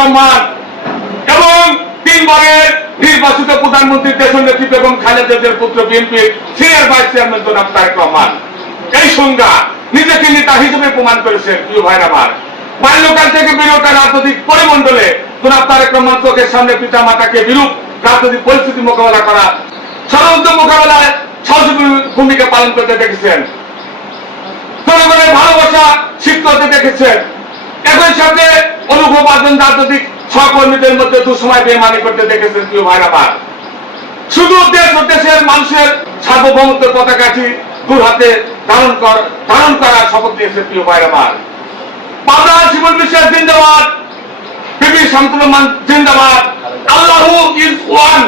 রহমান এবং 3 বারের নির্বাচিত প্রধানমন্ত্রী দেশের নেত্রী বেগম খালেদা জিয়ার পুত্র বিএনপির সিনিয়র ভাইস চেয়ারম্যান জনাব তারেক রহমান এই সংজ্ঞা নিজেকে নেতা হিসেবে প্রমাণ করেছেন। প্রিয় ভাইরা আমার, বাল্যকাল থেকে বেড়ে ওঠা রাজনৈতিক পরিমণ্ডলে জনাব তারেক রহমান চোখের সামনে পিতা মাতাকে বিরূপ রাজনৈতিক পরিস্থিতি মোকাবেলা করা ষড়যন্ত্র মোকাবেলায় সাহসী ভূমিকা পালন করতে দেখেছেন। জনগণের ভালোবাসা শিখতে হতে দেখেছেন। একই সাথে অনুভব আর্জন রাজনৈতিক সহকর্মীদের মধ্যে দুঃসময় বেমানি করতে দেখেছেন। প্রিয় ভাইরা আমার, শুধু দেশ ও দেশের মানুষের সার্বভৌমত্বের পতাকাটি দুই হাতে ধারণ করার শপথ নিয়েছেন। প্রিয় ভাইরা আমার, পাবনা শিমুল বিশ্বাস জিন্দাবাদ, বিবি শামসুল রহমান জিন্দাবাদ, আল্লাহু ইজ ওয়ান।